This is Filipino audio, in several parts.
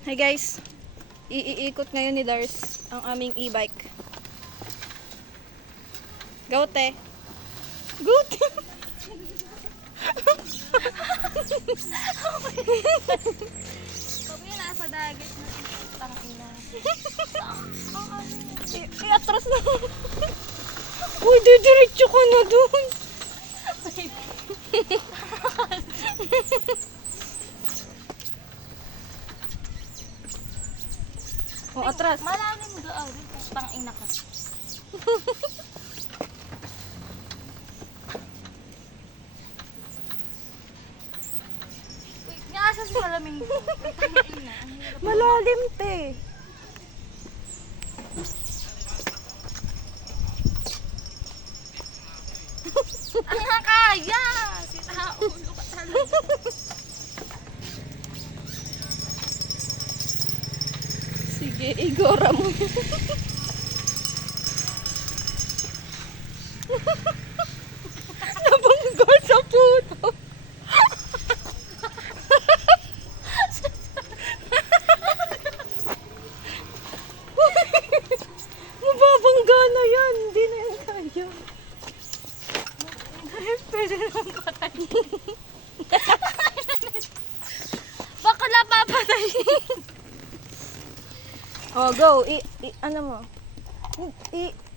Hi guys, iikot ngayon ni Lars ang aming e-bike. Go te. Go te. Kami nasa dagat na tangina. Atras na. Uy, didiretso ka na dun. Oh, atras. Malalim doon. Tangina ka. Wait, nga sa malaming to. Tangina. Ang hirap. Malalim te. Ang kaya! Si Taulo ka talaga. Sige, igora mo. Nabangga sa puto. Mababangga na yan. Hindi na yan kaya. Pwede naman patay. Baka napapatay. Oh, go. Ano mo?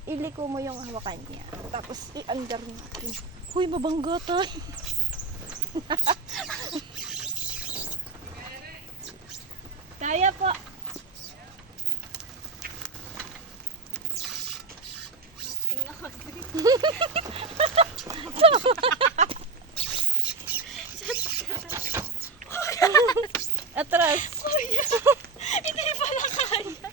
Iliko mo yung hawakan niya. Tapos i-under natin. Huy, mabangga tayo. Kaya po. Atras. Hindi pala kaya.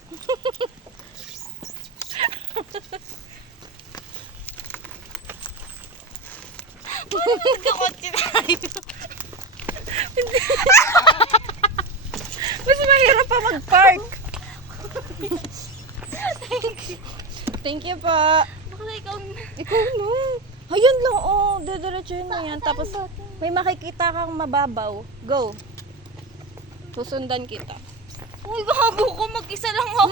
Magkakotse tayo. Mas mahirap pa mag-park. Thank you po. Baka ikaw na. Ikaw no. Ayun lang, oh. Didiretsuhin mo yan. Tapos may makikita kang mababaw. Go. Susundan kita. Uy, bago ko. Mag-isa lang ako.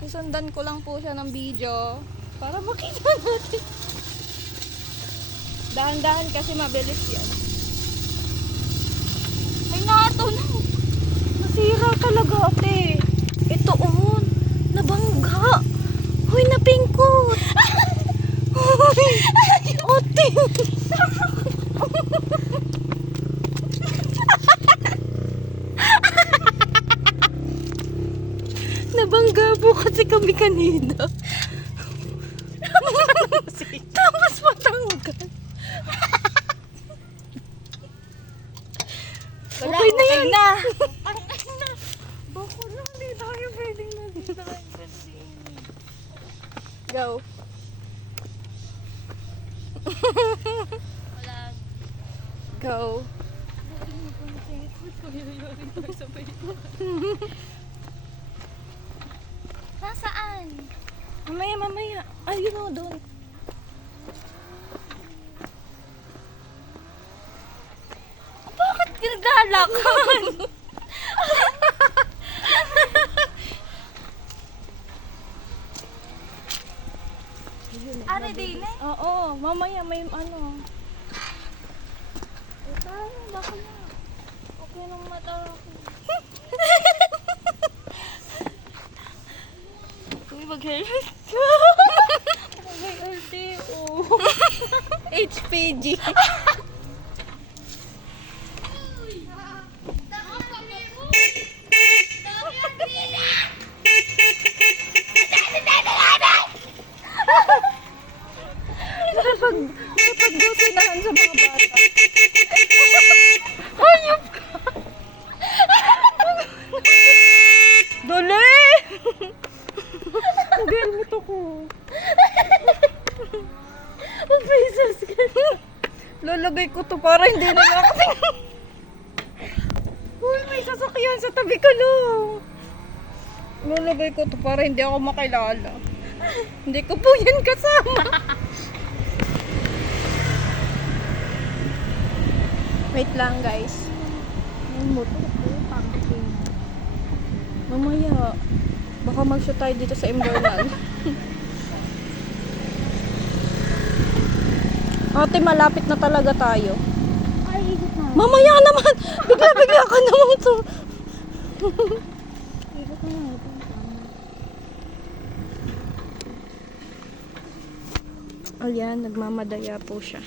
Susundan ko lang po siya ng video para makita natin. Dahan-dahan kasi mabilis yan. May nataw na. Nasira talaga, ate. Ito, oh. Nabangga. Huy, napingkot. Huy, ate. Nabangga po kasi kami kanina. Tapos matanggal. Okay na yan. na. Bako na, hindi tayo pwedeng nandito. Go. Wala. Go. Nasaan? Mamaya. Ayun o, doon. Bakit ginagalakan? Are din eh. Oo, mamaya may ano. Tayo, baka na. Okay nang mata ako. Uy, mag-helmet ka. May LTO. HPG. Nakapag-gusinahan sa mga bata. Hayop ka! Dali! Nag-helmet ako. Mag-princess ka na. Lalagay ko to para hindi na nakating. Uy, may sasakyan sa tabi ko lang. Lalagay ko to para hindi ako makilala. Hindi ko po yan kasama. Wait lang guys. Yung motor ko, pangkin. Mamaya. Baka mag-shoot tayo dito sa Imbornal. Ate, malapit na talaga tayo. Ay, ikot na. Mamaya naman! Bigla-bigla ka naman to. Ikot na nga ito. Ayan, nagmamadaya po siya.